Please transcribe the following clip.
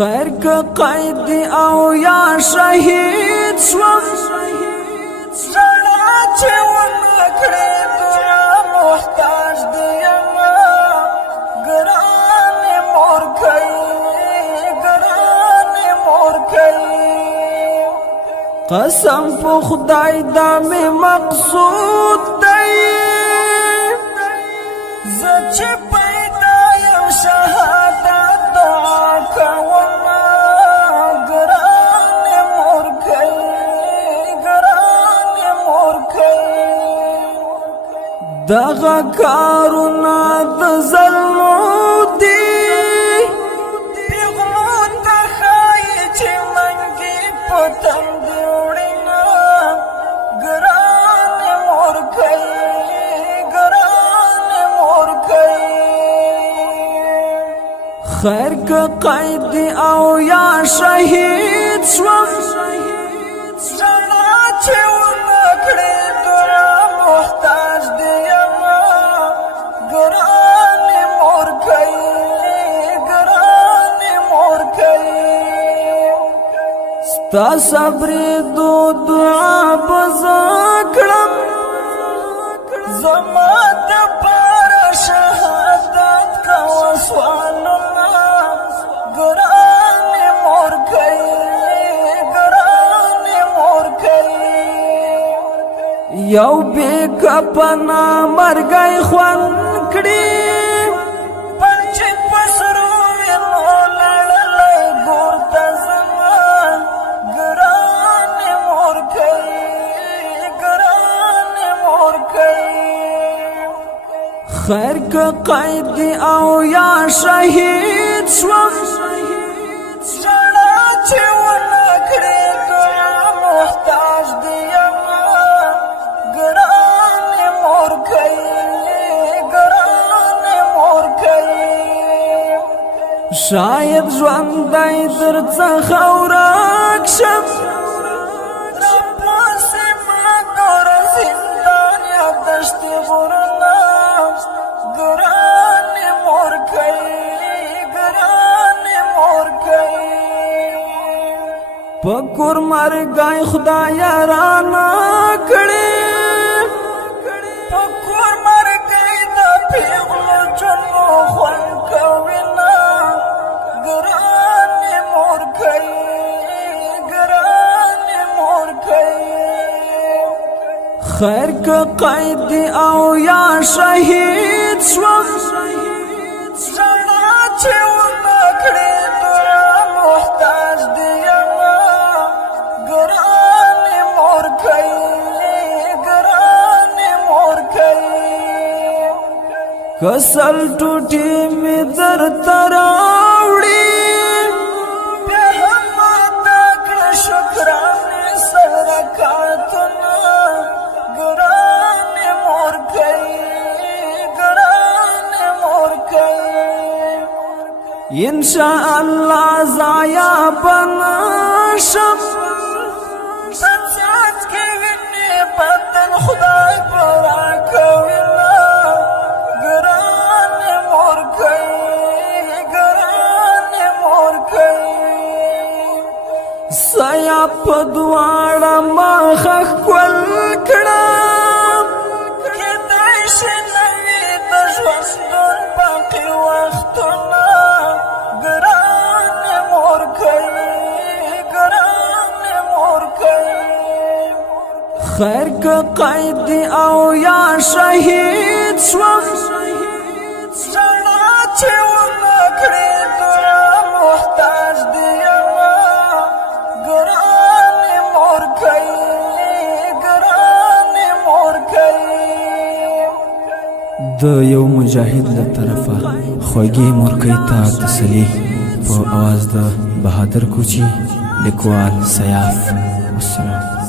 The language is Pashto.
خیر که قیدی او یا شهید شوم زړه چې ونکړې دنیا محتاج دیم ګرانې مور کوي قسم په خدای دا مې مقصود دی زه چې پیدا یم شهادت دعا کوم ګرانې مور کوي دغه کارونه د ظلمو دي پیغلو ته ښایي چې منګي په تندي وړینه ګرانې مور کوي خیر که قیدی او یا شهید شوم زړه چې ونکړې دنیا محتاج دیم ګرانې مور کوي ستا صبرېدو دعا به زه کړم زما دپاره شهادت کوه سوالونه ګرانې مور کوي یو بې کفنه مرګی خوند کړي پر چې په سرو وینو لړلی ګور ته ځمه ګرانې مور کوي خیر که قیدی او یا شهید شوم زړه چې ونکړې دنیا محتاج دیم ګرانې مور کوي شاید ژوندی در څخه ورک شم راپسې ما ګوره زندان یا دشتې غرونه ګرانې مور کوي په کور مرګی خدایه رانه کړې په کور مرګی د پیغلو جنو خوند کوینه ګرانې مور کوي خیر که قیدی او یا شهید شوم زړه چې ونکړې دنیا محتاج دیم ګرانې مور کوي کسل ټوټې مې درته راوړي بیا هم ماته کړه شکرانې صدقاتونه ګرانې مور کوي انشاءالله ضایع به نشم څاڅکې وینې بدن خدای به راکوینه ګرانې مور کوي سیا په دواړه مخه ښکل کړم کېدای شي نوي د ژوندون باقي وختونه ګرانې مور کوي خیر که قیدی او یا شهید شوم زړه چې ونکړې دنیا محتاج دیم ګرانې مور کوي د یو مجاهد له طرفه خوږې مورکۍ ته تسلي په اواز د بهادر کوچي لیکوال سیاف. والسلام.